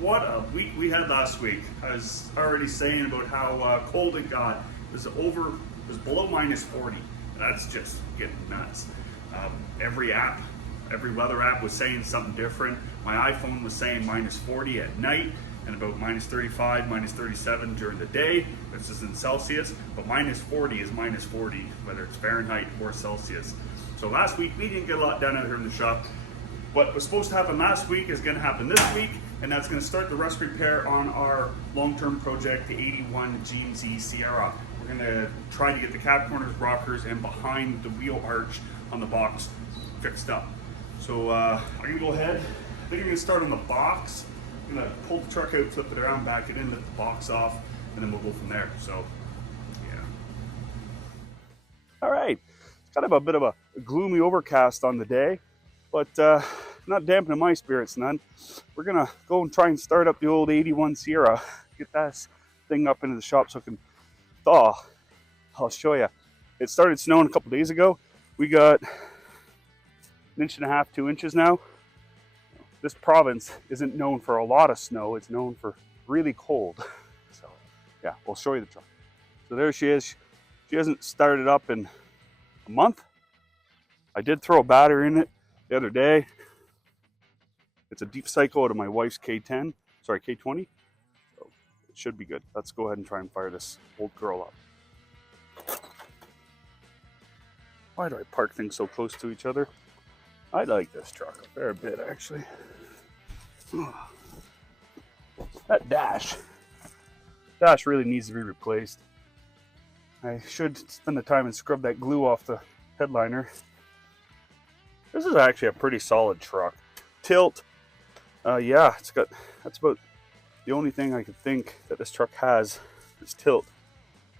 What a week we had last week. I was already saying about how cold it got. It was below minus 40. That's just getting nuts. Every weather app was saying something different. My iPhone was saying minus 40 at night and about minus 35, minus 37 during the day. This is in Celsius, but minus 40 is minus 40, whether it's Fahrenheit or Celsius. So last week we didn't get a lot done out here in the shop. What was supposed to happen last week is going to happen this week, and that's going to start the rust repair on our long-term project, the 81 GMC Sierra. We're going to try to get the cab corners, rockers, and behind the wheel arch on the box fixed up. So I'm going to go ahead. I think I'm going to start on the box. I'm going to pull the truck out, flip it around, back it in, lift the box off, and then we'll go from there. So, yeah. All right. It's kind of a bit of a gloomy overcast on the day, but not dampening my spirits none. We're gonna go and try and start up the old 81 Sierra, get that thing up into the shop so it can thaw. I'll show you. It started snowing a couple days ago. We got 1.5 inches, 2 inches now. This province isn't known for a lot of snow. It's known for really cold. So yeah, we'll show you the truck. So there she is. She hasn't started up in a month. I did throw a battery in it the other day. It's a deep cycle out of my wife's K20. So it should be good. Let's go ahead and try and fire this old girl up. Why do I park things so close to each other? I like this truck a fair bit, actually. That dash really needs to be replaced. I should spend the time and scrub that glue off the headliner. This is actually a pretty solid truck. Tilt. Yeah, that's about the only thing I could think that this truck has is tilt.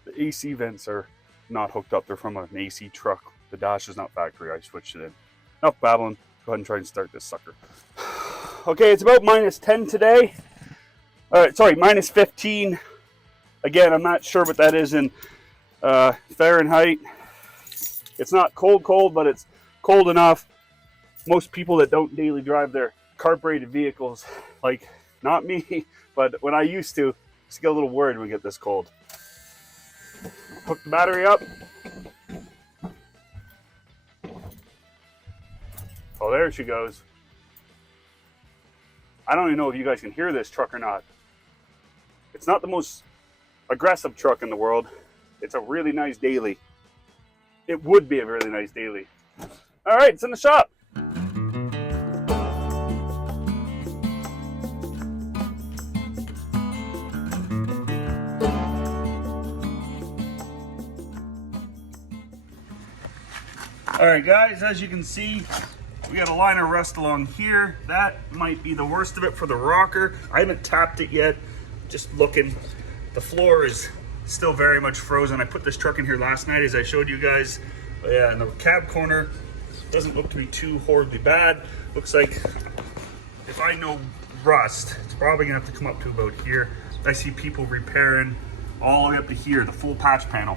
The AC vents are not hooked up. They're from an AC truck. The dash is not factory. I switched it in. Enough babbling. Go ahead and try and start this sucker. Okay, it's about minus 10 today. Sorry, minus 15. Again, I'm not sure what that is in Fahrenheit. It's not cold, but it's cold enough. Most people that don't daily drive their carbureted vehicles, like not me, but when I used to, just get a little worried when we get this cold. Hook the battery up. Oh, there she goes. I don't even know if you guys can hear this truck or not. It's not the most aggressive truck in the world. It's a really nice daily. It would be a really nice daily. All right, it's in the shop. All right, guys, as you can see, we got a line of rust along here. That might be the worst of it for the rocker. I haven't tapped it yet, just looking. The floor is still very much frozen. I put this truck in here last night, as I showed you guys. But yeah, and the cab corner doesn't look to be too horribly bad. Looks like if I know rust, it's probably gonna have to come up to about here. I see people repairing all the way up to here, the full patch panel.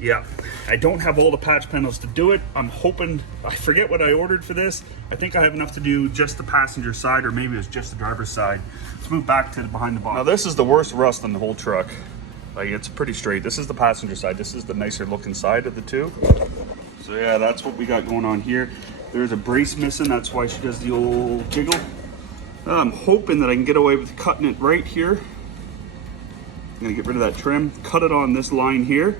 Yeah, I don't have all the patch panels to do it. I'm hoping, I forget what I ordered for this. I think I have enough to do just the passenger side, or maybe it's just the driver's side. Let's move back to behind the box. Now this is the worst rust on the whole truck. Like, it's pretty straight. This is the passenger side. This is the nicer looking side of the two. So yeah, that's what we got going on here. There's a brace missing. That's why she does the old jiggle. I'm hoping that I can get away with cutting it right here. I'm gonna get rid of that trim, cut it on this line here,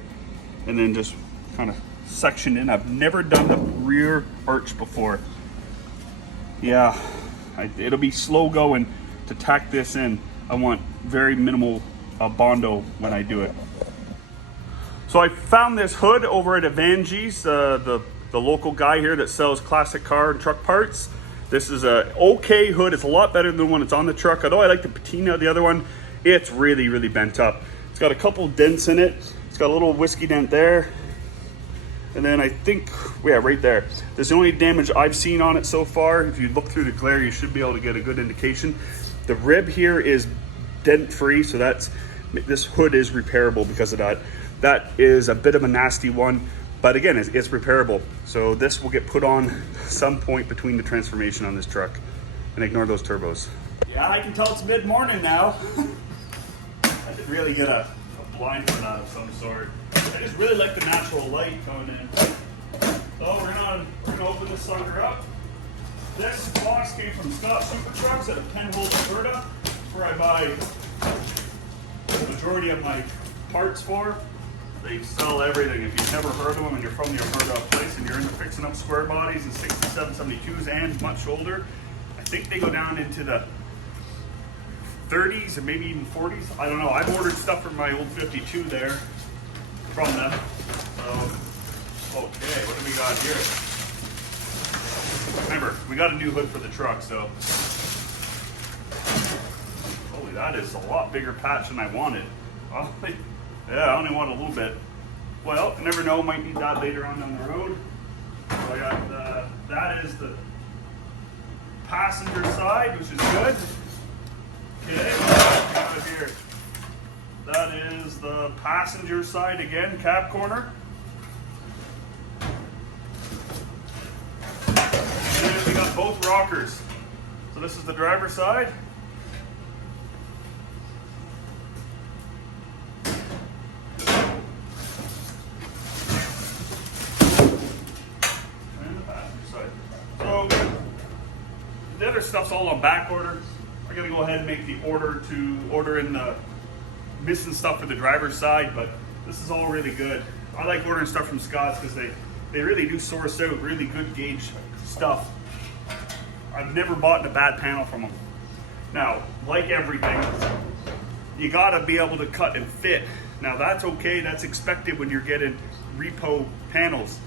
and then just kind of section in. I've never done the rear arch before. Yeah, it'll be slow going to tack this in. I want very minimal Bondo when I do it. So I found this hood over at Evange's, the local guy here that sells classic car and truck parts. This is a okay hood. It's a lot better than the one that's on the truck. Although I like the patina of the other one, it's really, really bent up. It's got a couple dents in it. It's got a little whiskey dent there. And then I think, yeah, right there. There's the only damage I've seen on it so far. If you look through the glare, you should be able to get a good indication. The rib here is dent free, so this hood is repairable because of that. That is a bit of a nasty one, but again, it's repairable. So this will get put on some point between the transformation on this truck. And ignore those turbos. Yeah, I can tell it's mid-morning now. I could really get a blind for that of some sort. I just really like the natural light coming in. So we're gonna open this sucker up. This box came from Scott Super Trucks out of Penhold, Alberta, where I buy the majority of my parts for. They sell everything. If you've never heard of them and you're from the Alberta place and you're into fixing up square bodies and 67, 72s and much older, I think they go down into the 30s and maybe even 40s. I don't know. I've ordered stuff from my old 52 there from them. So, okay, what do we got here? Remember, we got a new hood for the truck, so. Holy, that is a lot bigger patch than I wanted. Oh, yeah, I only want a little bit. Well, you never know, might need that later on down the road. So I got, that is the passenger side, which is good. Okay, what we got here? That is the passenger side again, cab corner. And then we got both rockers. So this is the driver's side. And the passenger side. So the other stuff's all on back order. I gotta go ahead and make the order to order in the missing stuff for the driver's side, but this is all really good. I like ordering stuff from Scott's because they really do source out really good gauge stuff. I've never bought a bad panel from them. Now, like everything, you gotta be able to cut and fit. Now that's okay, that's expected when you're getting repo panels.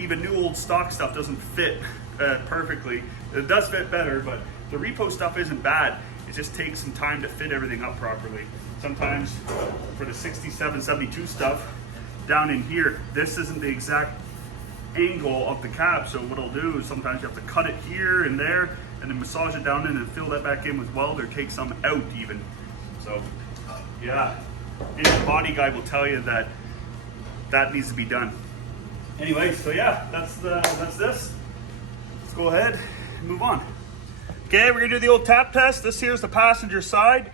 Even new old stock stuff doesn't fit perfectly. It does fit better, but the repo stuff isn't bad. It just takes some time to fit everything up properly. Sometimes for the 67, 72 stuff, down in here, this isn't the exact angle of the cab. So what I'll do is sometimes you have to cut it here and there and then massage it down in and fill that back in with weld or take some out even. So yeah, any body guy will tell you that that needs to be done. Anyway, so yeah, that's this. Let's go ahead and move on. Okay, we're gonna do the old tap test. This here's the passenger side.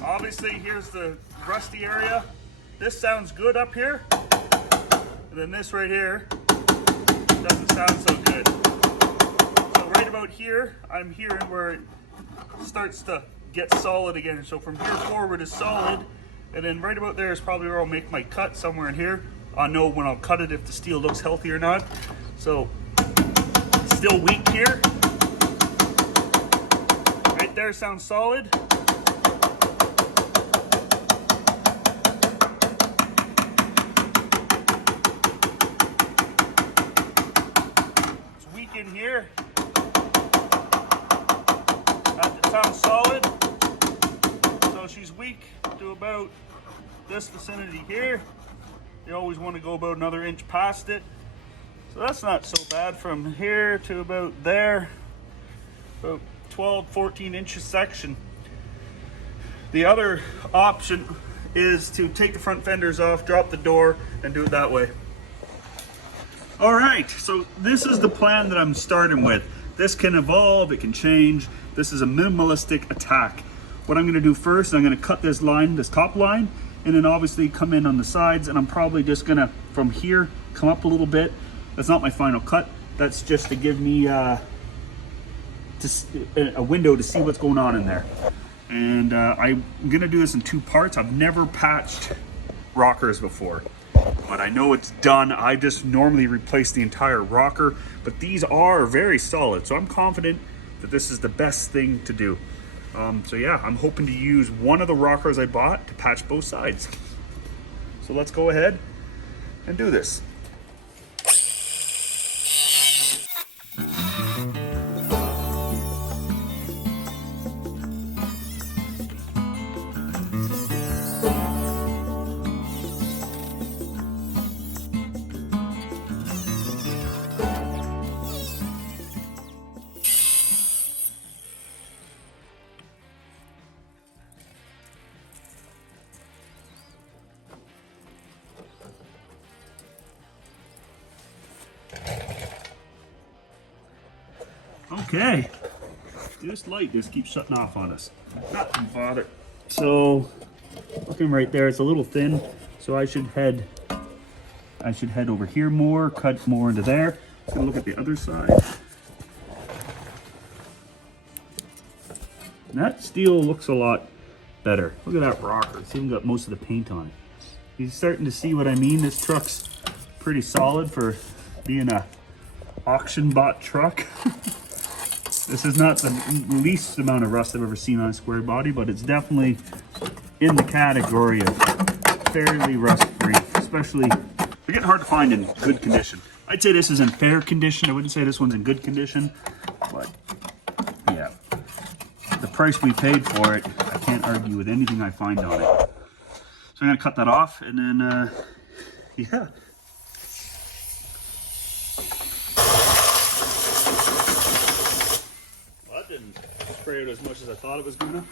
Obviously, here's the rusty area. This sounds good up here. And then this right here doesn't sound so good. So right about here, I'm hearing where it starts to get solid again. So from here forward is solid. And then right about there is probably where I'll make my cut, somewhere in here. I'll know when I'll cut it if the steel looks healthy or not. So, still weak here. Right there sounds solid. It's weak in here. That sounds solid. So she's weak to about this vicinity here. You always want to go about another inch past it. So that's not so bad from here to about there. About 12, 14 inches section. The other option is to take the front fenders off, drop the door, and do it that way. All right, so this is the plan that I'm starting with. This can evolve, it can change. This is a minimalistic attack. What I'm gonna do first, I'm gonna cut this line, this top line, and then obviously come in on the sides, and I'm probably just gonna, from here, come up a little bit. That's not my final cut. That's just to give me a window to see what's going on in there. And I'm gonna do this in two parts. I've never patched rockers before, but I know it's done. I just normally replace the entire rocker, but these are very solid. So I'm confident that this is the best thing to do. So yeah, I'm hoping to use one of the rockers I bought to patch both sides. So let's go ahead and do this. Okay, this light just keeps shutting off on us. Not too bothered. So, looking right there, it's a little thin, so I should head over here more, cut more into there. Let's go look at the other side. And that steel looks a lot better. Look at that rocker. It's even got most of the paint on it. You're starting to see what I mean? This truck's pretty solid for being a auction bought truck. This is not the least amount of rust I've ever seen on a square body, but it's definitely in the category of fairly rust free, especially they're getting hard to find in good condition. I'd say this is in fair condition. I wouldn't say this one's in good condition, but yeah, the price we paid for it, I can't argue with anything I find on it. So I'm gonna cut that off, and then yeah. Well, that didn't spray it as much as I thought it was gonna.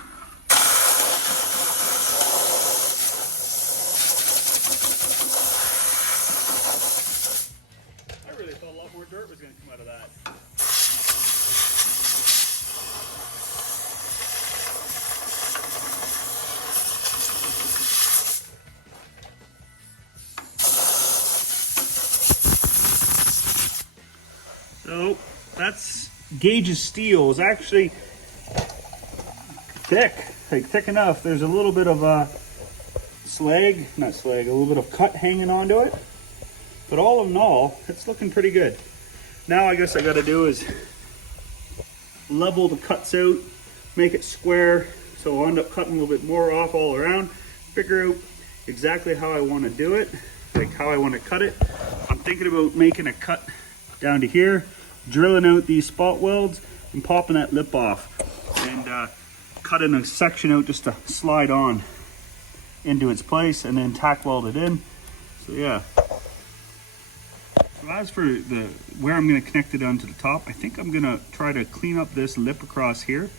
I really thought a lot more dirt was gonna come out of that. So that's Gage's steel is actually thick, like thick enough. There's a little bit of a a little bit of cut hanging onto it. But all in all, it's looking pretty good. Now I guess I got to do is level the cuts out, make it square. So I'll end up cutting a little bit more off all around, figure out exactly how I want to do it, like how I want to cut it. I'm thinking about making a cut down to here, drilling out these spot welds and popping that lip off, and cutting a section out just to slide on into its place, and then tack weld it in. So yeah. So as for where I'm going to connect it onto the top, I think I'm going to try to clean up this lip across here,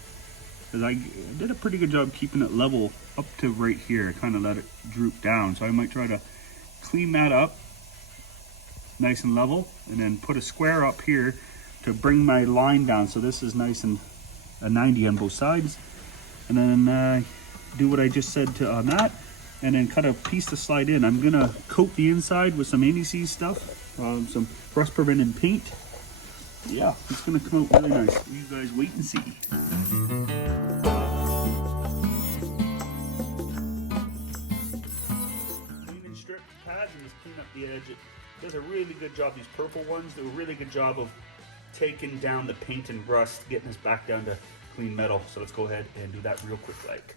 because I did a pretty good job keeping it level up to right here, kind of let it droop down. So I might try to clean that up nice and level, and then put a square up here to bring my line down, so this is nice and a 90 on both sides, and then do what I just said on that, and then cut a piece to slide in. I'm gonna coat the inside with some anti-seize stuff, some rust preventing paint. Yeah, it's gonna come out really nice. You guys wait and see. Clean and strip pads and just clean up the edge. It does a really good job. These purple ones do a really good job of taking down the paint and rust, getting us back down to clean metal. So let's go ahead and do that real quick like.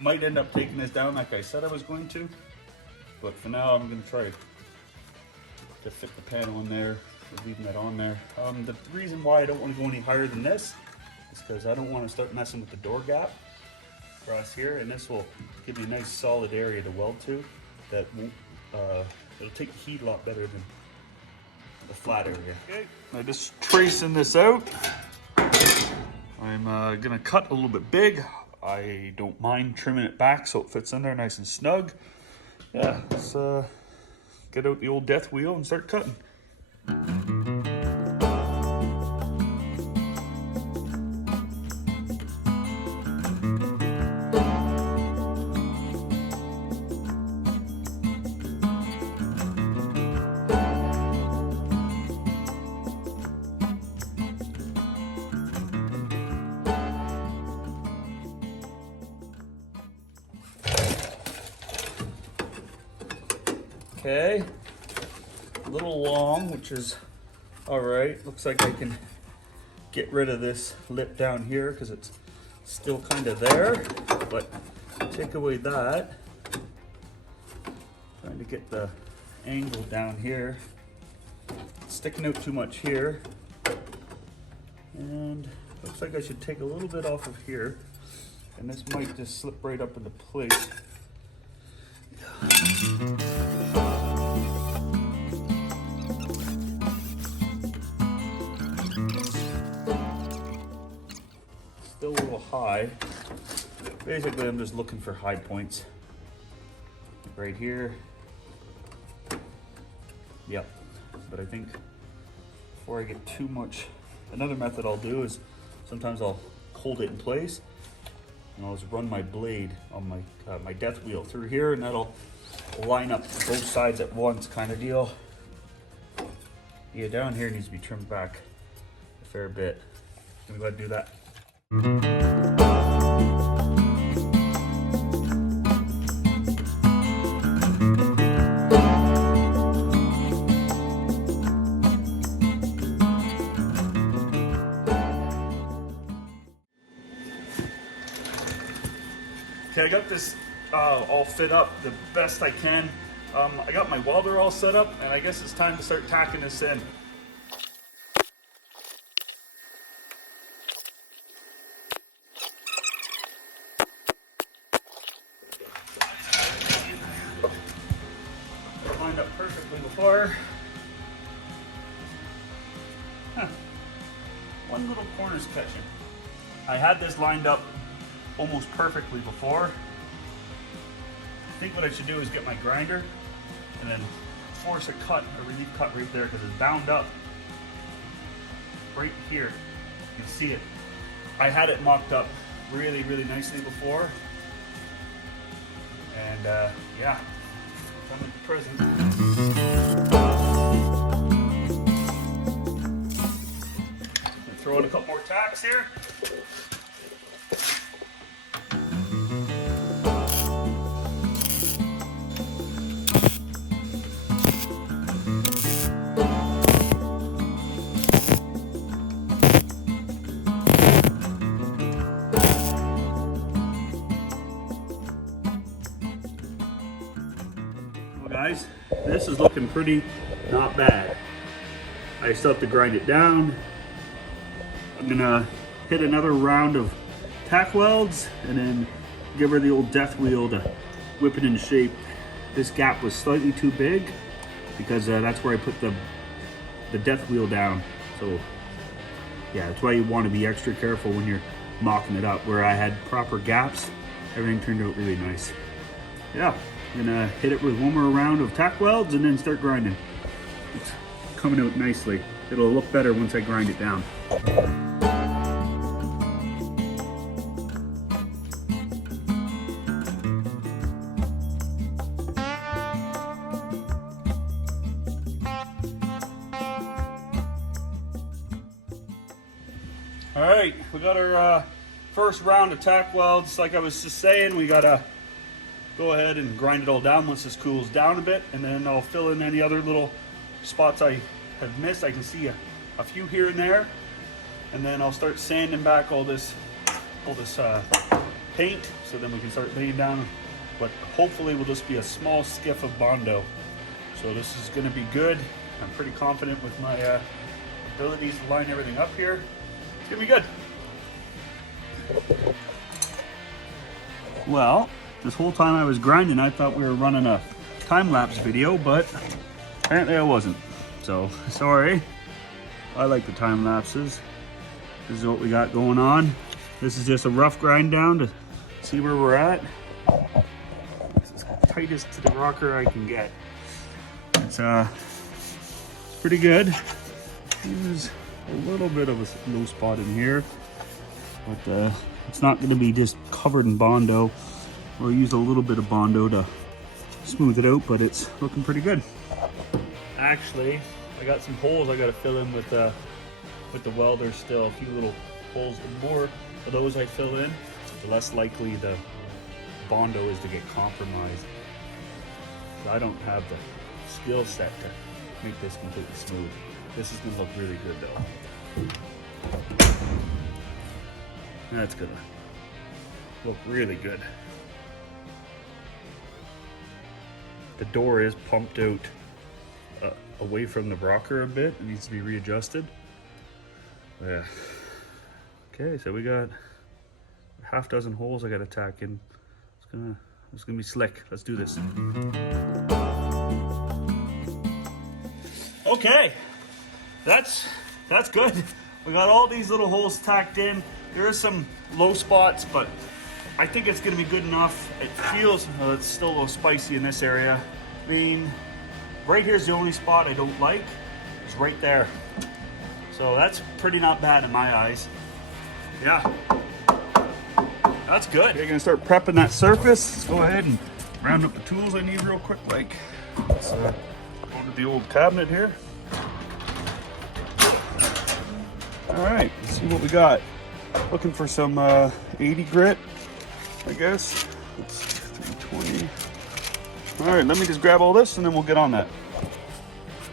Might end up taking this down like I said I was going to, but for now I'm going to try to fit the panel in there, leaving that on there. The reason why I don't want to go any higher than this is because I don't want to start messing with the door gap across here, and this will give me a nice solid area to weld to that won't, it'll take the heat a lot better than the flat area. Okay, I'm just tracing this out. I'm going to cut a little bit big. I don't mind trimming it back so it fits in there nice and snug. Yeah, let's get out the old death wheel and start cutting. Okay, a little long, which is all right. Looks like I can get rid of this lip down here because it's still kind of there, but take away that. Trying to get the angle down here. It's sticking out too much here. And looks like I should take a little bit off of here, and this might just slip right up into place. high. Basically, I'm just looking for high points. Right here. Yep. But I think before I get too much, another method I'll do is sometimes I'll hold it in place and I'll just run my blade on my death wheel through here, and that'll line up both sides at once kind of deal. Yeah, down here needs to be trimmed back a fair bit. I'm gonna go ahead and do that. Okay, I got this all fit up the best I can. I got my welder all set up, and I guess it's time to start tacking this in. Lined up perfectly before. Huh. One little corner's catching. I had this lined up almost perfectly before. I think what I should do is get my grinder and then force a relief cut right there, because it's bound up right here. You can see it. I had it mocked up really, really nicely before. And yeah, I'm in the prison. Throw in a couple more tacks here. Guys, this is looking pretty not bad. I still have to grind it down. I'm gonna hit another round of tack welds and then give her the old death wheel to whip it into shape. This gap was slightly too big because that's where I put the death wheel down. So yeah, that's why you want to be extra careful when you're mocking it up. Where I had proper gaps, everything turned out really nice. Yeah. I'm gonna hit it with one more round of tack welds and then start grinding. It's coming out nicely. It'll look better once I grind it down. All right, we got our first round of tack welds. Like I was just saying, we gotta go ahead and grind it all down once this cools down a bit, and then I'll fill in any other little spots I have missed. I can see a few here and there, and then I'll start sanding back all this paint, so then we can start laying down what hopefully will just be a small skiff of Bondo. So this is going to be good. I'm pretty confident with my abilities to line everything up here. It's going to be good. Well, this whole time I was grinding, I thought we were running a time-lapse video, but apparently I wasn't. So, sorry. I like the time lapses. This is what we got going on. This is just a rough grind down to see where we're at. This is the tightest to the rocker I can get. It's pretty good. There's a little bit of a low spot in here, but it's not going to be just covered in Bondo. We'll use a little bit of Bondo to smooth it out, but it's looking pretty good. Actually, I got some holes I got to fill in with the welder still. A few little holes. The more of those I fill in, the less likely the Bondo is to get compromised. So I don't have the skill set to make this completely smooth. This is going to look really good though. That's gonna look really good. The door is pumped out away from the rocker a bit. It needs to be readjusted. Yeah. Okay, so we got a half dozen holes I got to tack in. It's gonna be slick. Let's do this. Okay, that's good. We got all these little holes tacked in. There is some low spots, but I think it's gonna be good enough. It feels, it's still a little spicy in this area. I mean, right here's the only spot I don't like, is right there. So that's pretty not bad in my eyes. Yeah, that's good. You're gonna start prepping that surface. Let's go ahead and round up the tools I need real quick. Like, let's go to the old cabinet here. All right, let's see what we got. Looking for some 80 grit, I guess. It's 320. All right, let me just grab all this and then we'll get on that.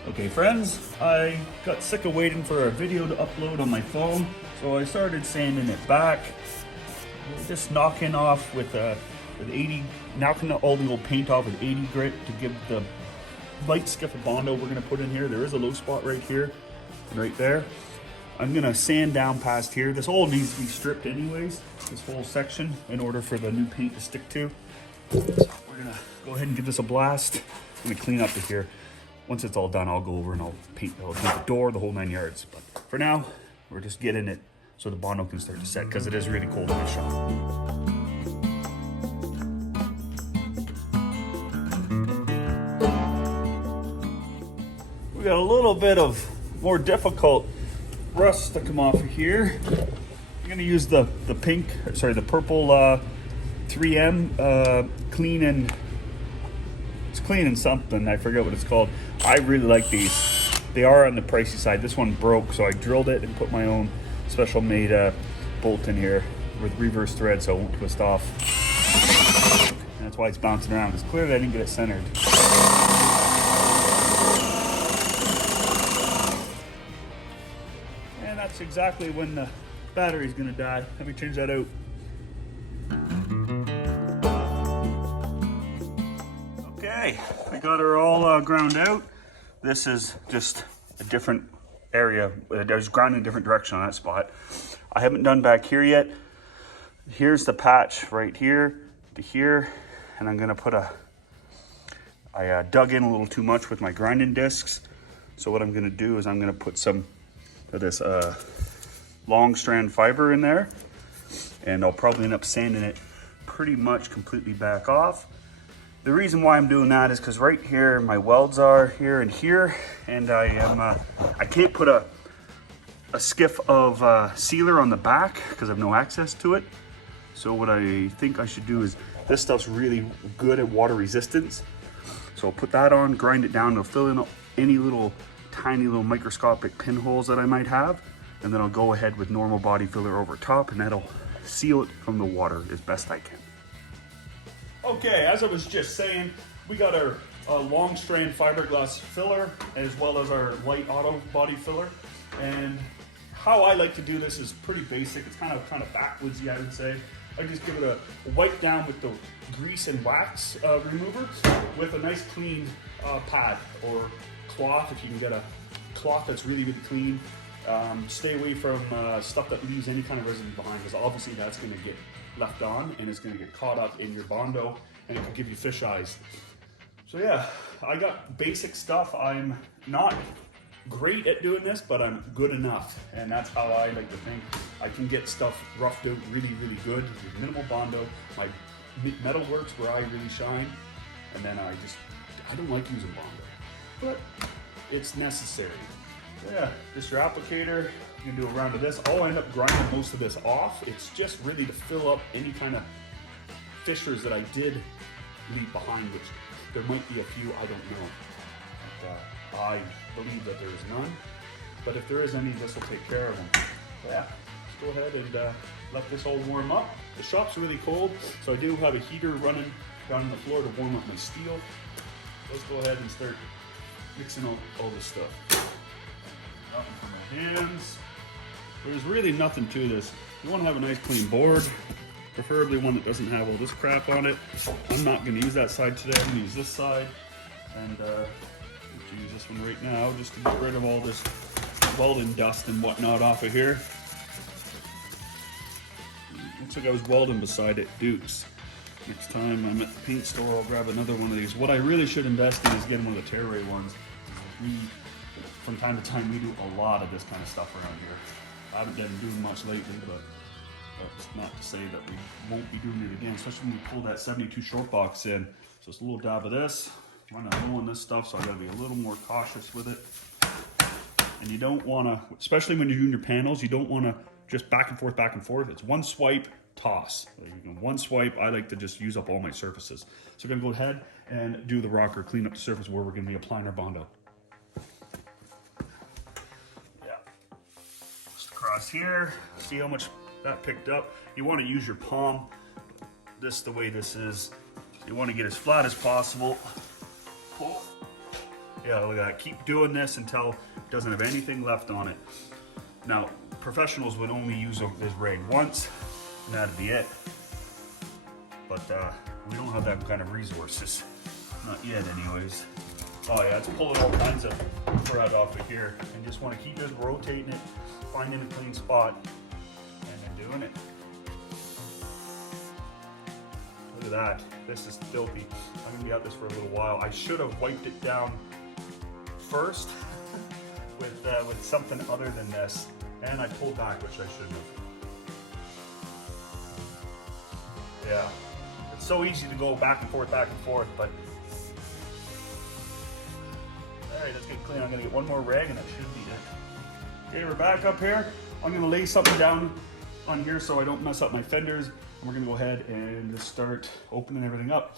Okay, friends, I got sick of waiting for a video to upload on my phone, so I started sanding it back. Just knocking off with 80, knocking all the old paint off with 80 grit to give the light skiff of Bondo we're gonna put in here. There is a low spot right here and right there. I'm gonna sand down past here. This all needs to be stripped anyways, this whole section, in order for the new paint to stick to. So we're gonna go ahead and give this a blast. I'm gonna clean up to here. Once it's all done, I'll go over and I'll paint the door, the whole 9 yards. But for now, we're just getting it so the Bondo can start to set, because it is really cold in the shop. We got a little bit of more difficult rust to come off of here. I'm gonna use the purple 3M clean and something. I forget what it's called. I really like these. They are on the pricey side. This one broke, so I drilled it and put my own special made bolt in here with reverse thread so it won't twist off. And that's why it's bouncing around. It's clear that I didn't get it centered. And that's exactly when the battery's gonna die. Let me change that out. Okay, I got her all ground out. This is just a different area. There's ground in a different direction on that spot. I haven't done back here yet. Here's the patch right here to here, and I'm gonna put I dug in a little too much with my grinding discs. So what I'm gonna do is I'm gonna put some of this long strand fiber in there, and I'll probably end up sanding it pretty much completely back off. The reason why I'm doing that is because right here my welds are here, and I can't put a skiff of sealer on the back because I have no access to it. So what I think I should do is, this stuff's really good at water resistance, so I'll put that on, grind it down, it'll fill in any little tiny little microscopic pinholes that I might have, and then I'll go ahead with normal body filler over top, and that'll seal it from the water as best I can. Okay, as I was just saying, we got our long strand fiberglass filler as well as our light auto body filler. And how I like to do this is pretty basic. It's kind of backwardsy, I would say. I just give it a wipe down with the grease and wax remover with a nice clean pad or cloth. If you can get a cloth that's really, really clean. Stay away from stuff that leaves any kind of residue behind, because obviously that's going to get left on and it's going to get caught up in your Bondo and it could give you fish eyes. So yeah, I got basic stuff. I'm not great at doing this, but I'm good enough, and that's how I like to think. I can get stuff roughed out really, really good with minimal Bondo. My metal works where I really shine, and then I don't like using Bondo, but it's necessary. So yeah, just your applicator. You can do a round of this. I'll end up grinding most of this off. It's just really to fill up any kind of fissures that I did leave behind, which there might be a few, I don't know. But, I believe that there is none, but if there is any, this will take care of them. So yeah, let's go ahead and let this all warm up. The shop's really cold, so I do have a heater running down on the floor to warm up my steel. Let's go ahead and start mixing all this stuff. Nothing for my hands. There's really nothing to this. You want to have a nice clean board, preferably one that doesn't have all this crap on it. I'm not going to use that side today. I'm going to use this side, and use this one right now just to get rid of all this welding dust and whatnot off of here. Looks like I was welding beside it. Dukes. Next time I'm at the paint store, I'll grab another one of these. What I really should invest in is getting one of the Tearaway ones. From time to time, we do a lot of this kind of stuff around here. I haven't been doing much lately, but that's not to say that we won't be doing it again, especially when we pull that 72 short box in. So it's a little dab of this, running low on this stuff, so I gotta be a little more cautious with it. And you don't wanna, especially when you're doing your panels, you don't wanna just back and forth, back and forth. It's one swipe, toss. One swipe, I like to just use up all my surfaces. So we're gonna go ahead and do the rocker, clean up the surface where we're gonna be applying our Bondo. Yeah, just across here, see how much that picked up. You wanna use your palm, this the way this is. You wanna get as flat as possible. Pull. Yeah, look at that, keep doing this until it doesn't have anything left on it. Now, professionals would only use this rig once, and that'd be it. But we don't have that kind of resources. Not yet, anyways. Oh yeah, it's pulling all kinds of thread off of here. And just want to keep just rotating it, finding a clean spot, and then doing it. Look at that. This is filthy. I'm gonna be at this for a little while. I should have wiped it down first with something other than this. And I pulled back, which I shouldn't have. Yeah, it's so easy to go back and forth, but all right, let's get clean. I'm gonna get one more rag and that should be it. Okay, we're back up here. I'm gonna lay something down on here so I don't mess up my fenders. And we're gonna go ahead and just start opening everything up.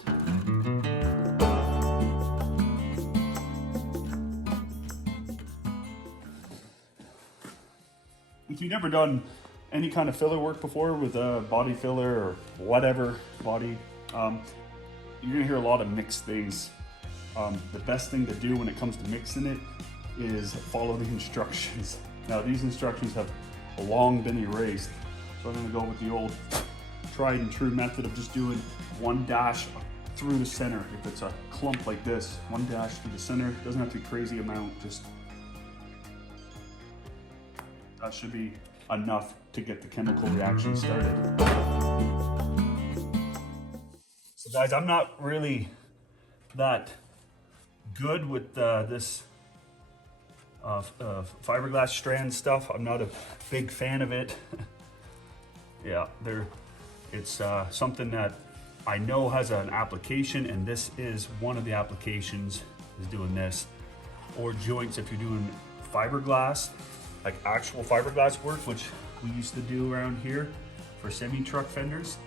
If you've never done any kind of filler work before with a body filler or whatever body, you're gonna hear a lot of mixed things. The best thing to do when it comes to mixing it is follow the instructions. Now these instructions have long been erased, so I'm gonna go with the old tried and true method of just doing one dash through the center. If it's a clump like this, one dash through the center. It doesn't have to be a crazy amount, just that should be enough to get the chemical reaction started. So guys, I'm not really that good with this fiberglass strand stuff. I'm not a big fan of it. Yeah, it's something that I know has an application, and this is one of the applications, is doing this. Or joints if you're doing fiberglass, like actual fiberglass work, which we used to do around here for semi-truck fenders.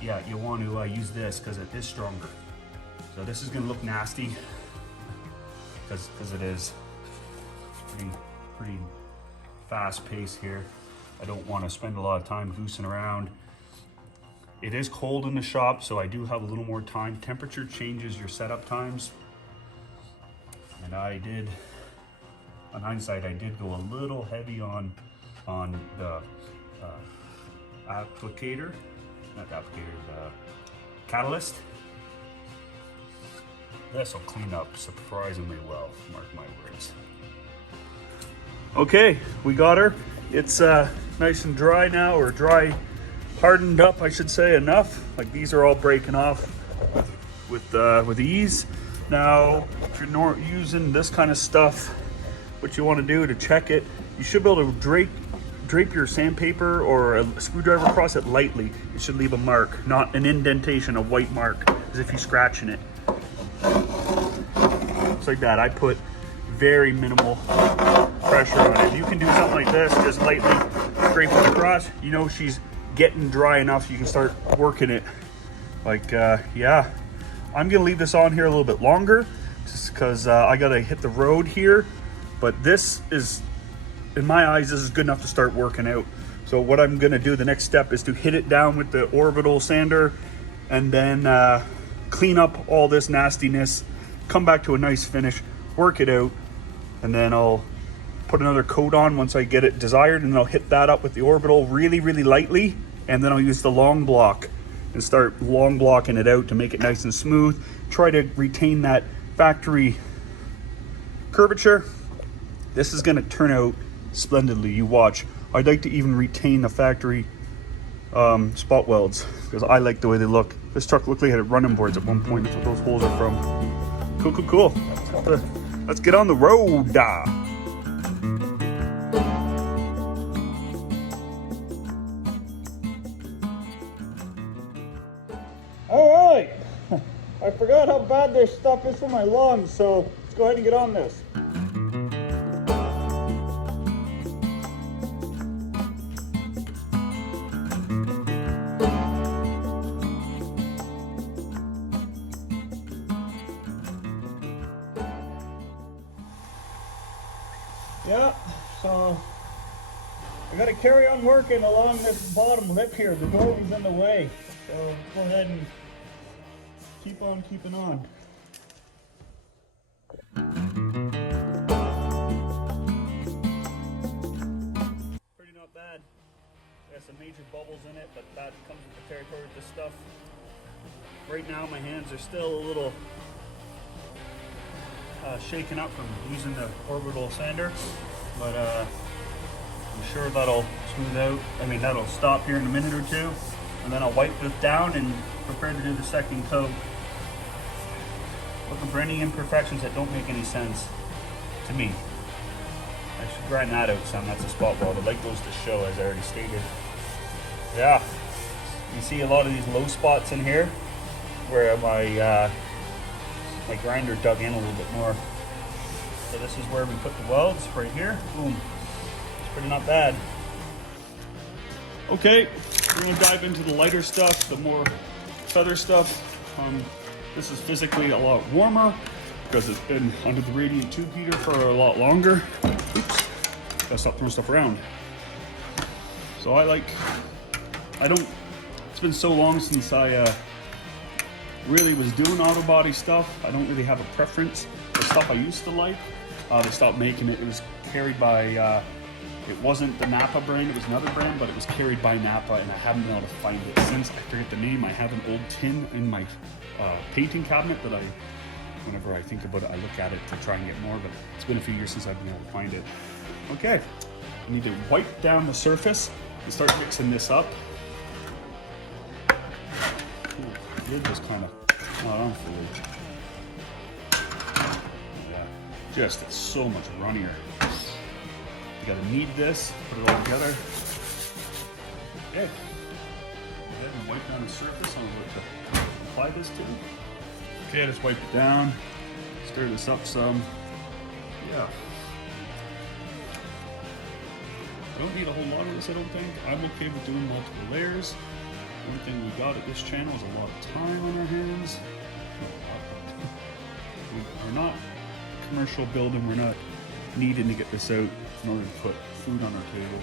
Yeah, you want to use this because it is stronger. So this is going to look nasty because it is pretty fast pace here. I don't want to spend a lot of time goosing around. It is cold in the shop, so I do have a little more time. Temperature changes your setup times, and I did, on hindsight, I did go a little heavy on the applicator, not the applicator, the catalyst. This will clean up surprisingly well, mark my words. Okay, we got her. It's nice and dry now, or dry, hardened up, I should say, enough. Like these are all breaking off with ease. Now, if you're not using this kind of stuff, what you want to do to check it, you should be able to drape your sandpaper or a screwdriver across it lightly. It should leave a mark, not an indentation, a white mark, as if you're scratching it. Just like that. I put very minimal pressure on it. You can do something like this, just lightly scrape it across. You know she's getting dry enough so you can start working it. Like, yeah. I'm gonna leave this on here a little bit longer just because I gotta hit the road here. But this is, in my eyes, this is good enough to start working out. So what I'm gonna do, the next step is to hit it down with the orbital sander and then clean up all this nastiness, come back to a nice finish, work it out, and then I'll put another coat on once I get it desired, and then I'll hit that up with the orbital really, really lightly, and then I'll use the long block and start long blocking it out to make it nice and smooth. Try to retain that factory curvature. This is gonna turn out splendidly, you watch. I'd like to even retain the factory spot welds because I like the way they look. This truck looked like it had running boards at one point. That's what those holes are from. Cool, cool, cool. Let's get on the road. I forgot how bad this stuff is for my lungs, so let's go ahead and get on this. Yeah, so I gotta carry on working along this bottom lip here. The doorway's in the way. So go ahead and keep on keeping on. Pretty not bad. There's some major bubbles in it, but that comes with the territory with this stuff. Right now my hands are still a little shaken up from using the orbital sander, but I'm sure that'll smooth out. I mean, that'll stop here in a minute or two, and then I'll wipe this down and prepare to do the second coat. Looking for any imperfections that don't make any sense to me. I should grind that out some. That's a spot weld. I'd like those to show, as I already stated. Yeah, you see a lot of these low spots in here where my grinder dug in a little bit more. So this is where we put the welds, right here. Boom. It's pretty not bad. Okay, we're gonna dive into the lighter stuff, the more feather stuff. This is physically a lot warmer because it's been under the radiant tube heater for a lot longer. Oops, gotta stop throwing stuff around. So it's been so long since I really was doing auto body stuff. I don't really have a preference. The stuff I used to like, they stopped making it. It was carried by, it wasn't the Napa brand, it was another brand, but it was carried by Napa, and I haven't been able to find it since. I forget the name. I have an old tin in my painting cabinet that whenever I think about it, I look at it to try and get more, but it's been a few years since I've been able to find it. Okay, I need to wipe down the surface and start mixing this up. Lid just kind of not on fully. Yeah, just it's so much runnier. You gotta knead this, put it all together. Okay. Go ahead and wipe down the surface on what to apply this to. Okay, just wipe it down. Stir this up some. Yeah. I don't need a whole lot of this, I don't think. I'm okay with doing multiple layers. The only thing we got at this channel is a lot of time on our hands. We're not commercial building, we're not needing to get this out in order to put food on our table.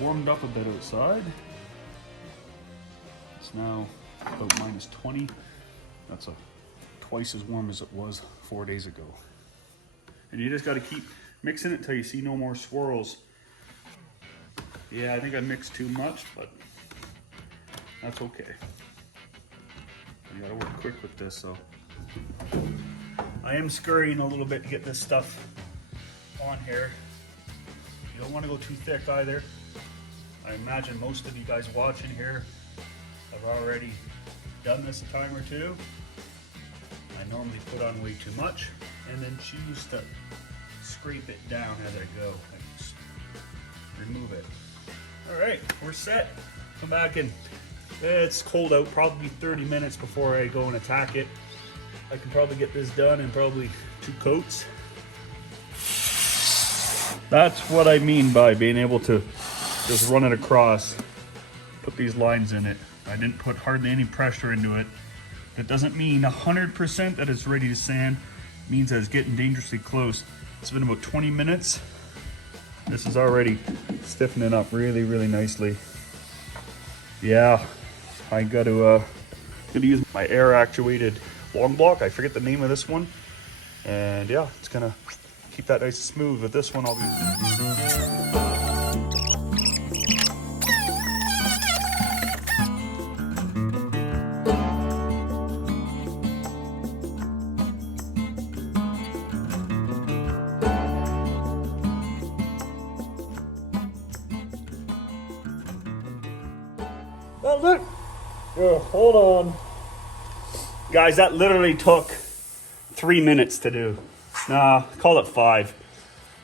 Warmed up a bit outside. It's now about -20. That's twice as warm as it was 4 days ago. And you just got to keep mixing it until you see no more swirls. Yeah, I think I mixed too much, but that's okay. You gotta work quick with this, so. I am scurrying a little bit to get this stuff on here. You don't want to go too thick either. I imagine most of you guys watching here have already done this a time or two. I normally put on way too much and then choose to scrape it down as I go. I just remove it. All right, we're set. Come back and it's cold out, probably 30 minutes before I go and attack it. I can probably get this done in probably 2 coats. That's what I mean by being able to just run it across, put these lines in it. I didn't put hardly any pressure into it. That doesn't mean 100% that it's ready to sand. It means that it's getting dangerously close. It's been about 20 minutes. This is already stiffening up really, really nicely. Yeah, I got to use my air actuated long block. I forget the name of this one. And yeah, it's gonna keep that nice and smooth. With this one, I'll be... Oh, look! Oh, hold on. Guys, that literally took 3 minutes to do. Nah, call it 5.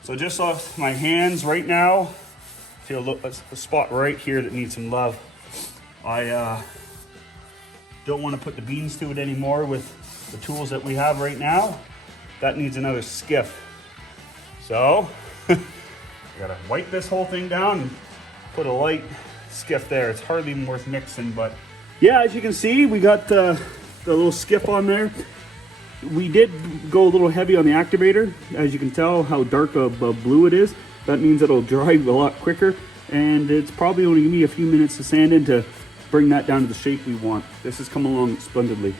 So just off my hands right now, feel a spot right here that needs some love. I don't want to put the beans to it anymore with the tools that we have right now. That needs another skiff. So, I gotta wipe this whole thing down and put a light skiff there. It's hardly even worth mixing, but yeah, as you can see, we got the little skiff on there. We did go a little heavy on the activator. As you can tell how dark a blue it is. That means it'll dry a lot quicker, and it's probably only gonna be a few minutes to sand in to bring that down to the shape we want. This is coming along splendidly.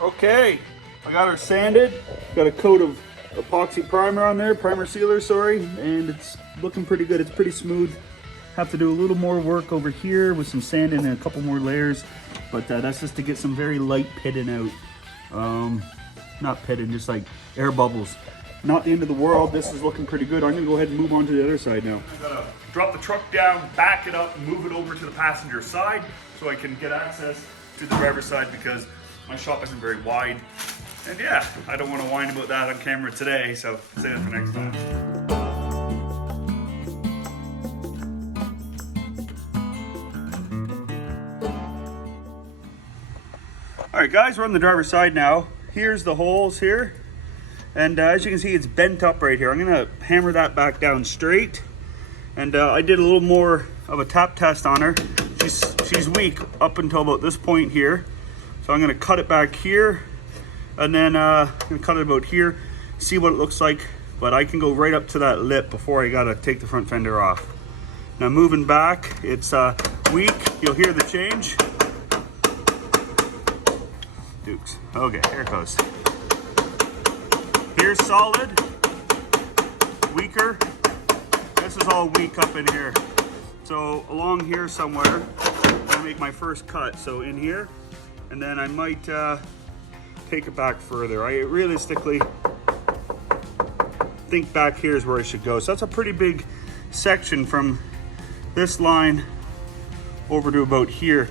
Okay, I got her sanded. Got a coat of epoxy primer on there, primer sealer, sorry, and it's looking pretty good. It's pretty smooth. Have to do a little more work over here with some sand and a couple more layers, but that's just to get some very light pitting out. Not pitting, just like air bubbles. Not the end of the world. This is looking pretty good. I'm gonna go ahead and move on to the other side now. I'm gonna drop the truck down, back it up, and move it over to the passenger side so I can get access to the driver's side because my shop isn't very wide. And yeah, I don't want to whine about that on camera today, so save it for next time. All right, guys, we're on the driver's side now. Here's the holes here. And as you can see, it's bent up right here. I'm gonna hammer that back down straight. And I did a little more of a tap test on her. She's weak up until about this point here. So I'm gonna cut it back here. And then I'm gonna cut it about here, see what it looks like. But I can go right up to that lip before I gotta take the front fender off. Now moving back, it's weak. You'll hear the change. Dukes. Okay, here it goes. Here's solid, weaker. This is all weak up in here. So along here somewhere, I'm gonna make my first cut. So in here, and then I might take it back further. I realistically think back here is where I should go. So that's a pretty big section from this line over to about here.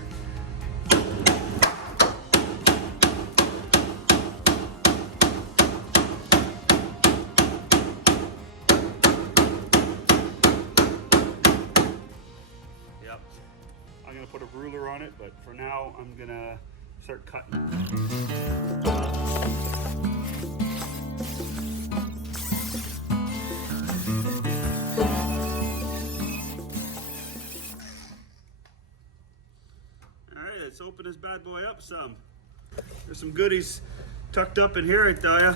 I'm gonna put a ruler on it, but for now I'm gonna start cutting. All right, let's open this bad boy up some. There's some goodies tucked up in here, I tell ya.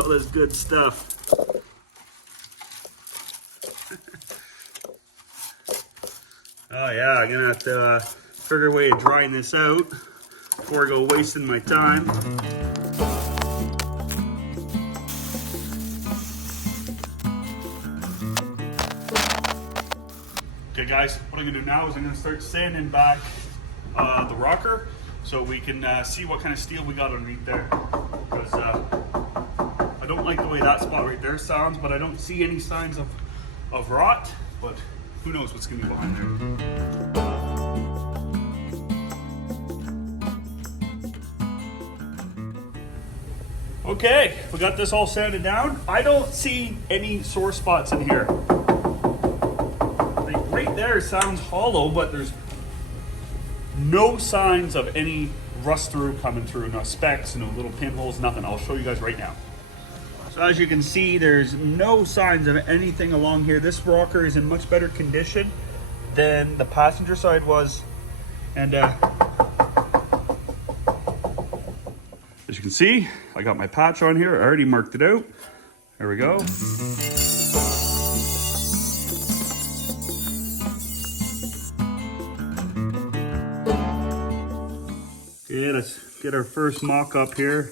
All this good stuff. Oh yeah, I'm gonna have to figure a way of drying this out before I go wasting my time. Okay guys, what I'm gonna do now is I'm gonna start sanding back the rocker so we can see what kind of steel we got underneath there. Because I don't like the way that spot right there sounds, but I don't see any signs of rot, but who knows what's gonna be behind there. Okay, we got this all sanded down. I don't see any sore spots in here. Like right there sounds hollow, but there's no signs of any rust through coming through, no specks, no little pinholes, nothing. I'll show you guys right now. So as you can see, there's no signs of anything along here. This rocker is in much better condition than the passenger side was. And as you can see, I got my patch on here. I already marked it out. There we go. Okay, let's get our first mock up here.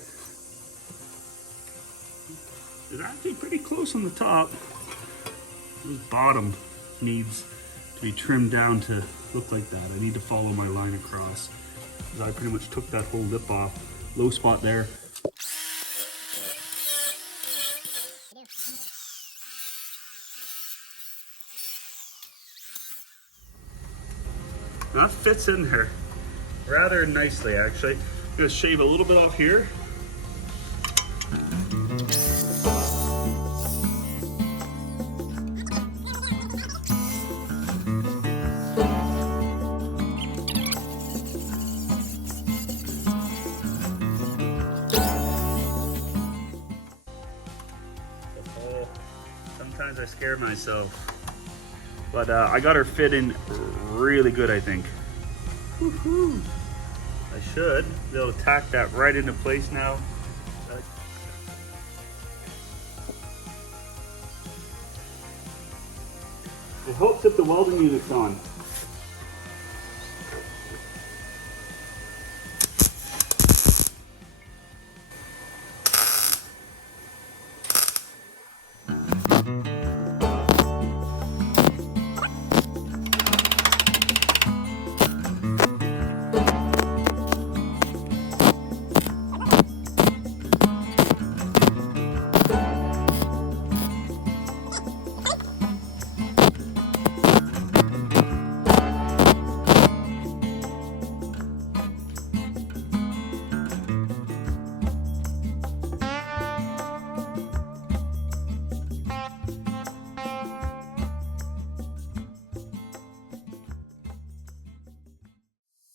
It's actually pretty close on the top. This bottom needs to be trimmed down to look like that. I need to follow my line across, because I pretty much took that whole lip off. Low spot there. That fits in there rather nicely, actually. I'm gonna shave a little bit off here. sometimes I scare myself. But I got her fit in really good, I think. Woohoo! I should be able to tack that right into place now. It helps if the welding unit's on.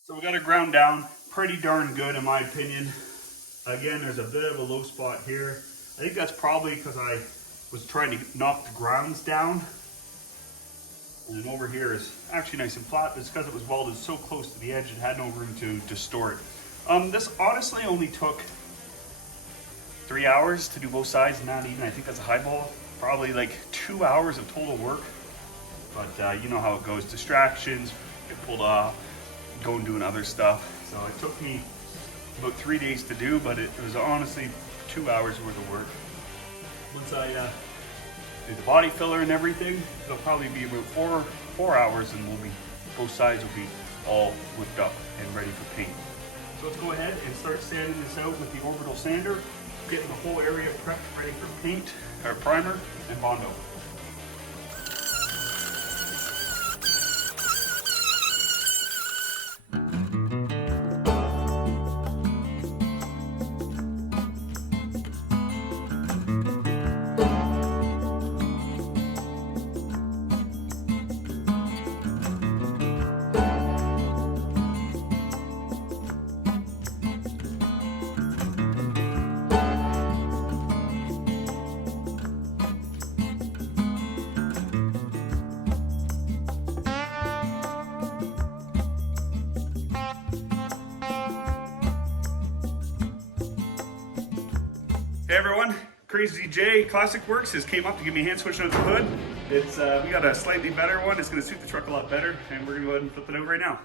So we got it ground down pretty darn good in my opinion. Again, there's a bit of a low spot here. I think that's probably because I was trying to knock the grounds down. And then over here is actually nice and flat. It's because it was welded so close to the edge, it had no room to distort. This honestly only took 3 hours to do both sides, not even, I think that's a highball. Probably like 2 hours of total work. But you know how it goes, distractions, get pulled off, go and doing other stuff. So it took me about 3 days to do, but it was honestly 2 hours worth of work. Once I do the body filler and everything, it'll probably be about four hours, and both sides will be all whipped up and ready for paint. So let's go ahead and start sanding this out with the orbital sander, getting the whole area prepped, ready for paint, or primer, and Bondo. Hey everyone, Crazy J Classic Works has came up to give me a hand switch on the hood. It's we got a slightly better one. It's going to suit the truck a lot better, and we're going to go ahead and flip it out right now.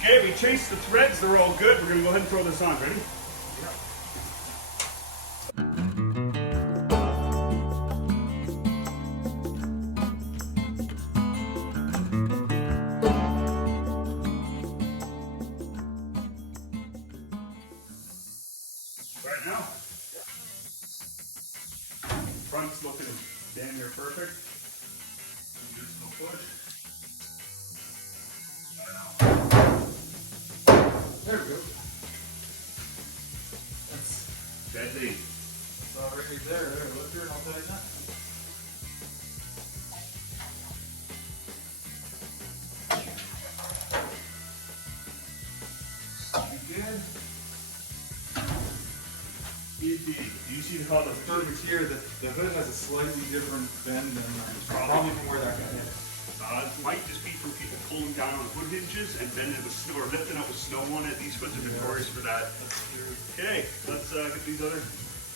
Okay, we chased the threads, they're all good. We're gonna go ahead and throw this on. Ready? Yeah. Right now. Front's looking damn near perfect. Just no push. There we go. That's Deadly. all right there. There, look here, and I'll tighten that. Again. Do you see how the Perfect here. The hood has a slightly different bend than probably from where that guy hit. It might just be from people pulling down on the hood hinges and bending with snow or lifting up with snow on it. These hoods are notorious for that. Okay, let's get these other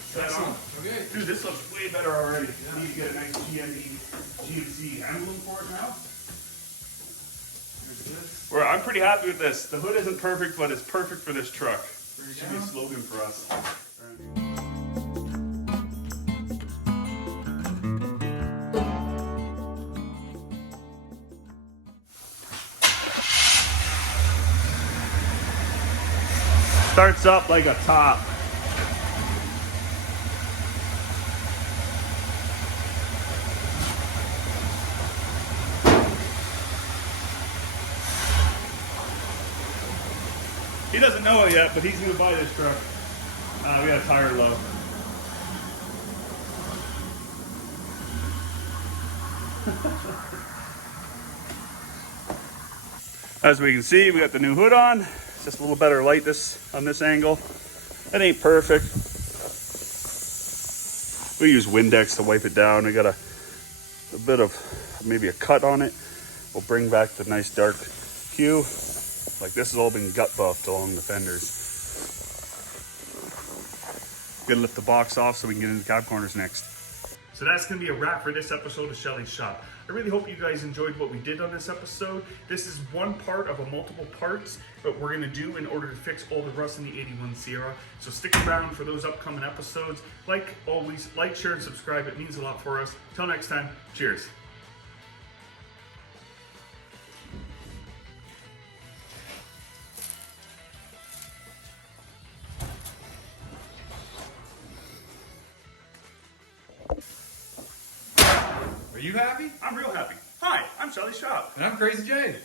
set on. Okay. Dude, this looks way better already. Yeah. Need to get a nice GMC emblem for it now. Well, I'm pretty happy with this. The hood isn't perfect, but it's perfect for this truck. Should be a slogan for us. Starts up like a top. He doesn't know it yet, but he's gonna buy this truck. We got a tire low. As we can see, we got the new hood on. It's just a little better light on this angle. It ain't perfect. We use Windex to wipe it down. We got a bit of maybe a cut on it. We'll bring back the nice dark hue. Like this has all been gut buffed along the fenders. Gotta lift the box off so we can get into the cab corners next. So that's gonna be a wrap for this episode of Shelly's Shop. I really hope you guys enjoyed what we did on this episode. This is one part of a multiple parts that we're gonna do in order to fix all the rust in the 81 Sierra. So stick around for those upcoming episodes. Like always, like, share, and subscribe. It means a lot for us. Till next time, cheers. Are you happy? I'm real happy. Hi, I'm Shelly's Shop. And I'm Crazy Jay.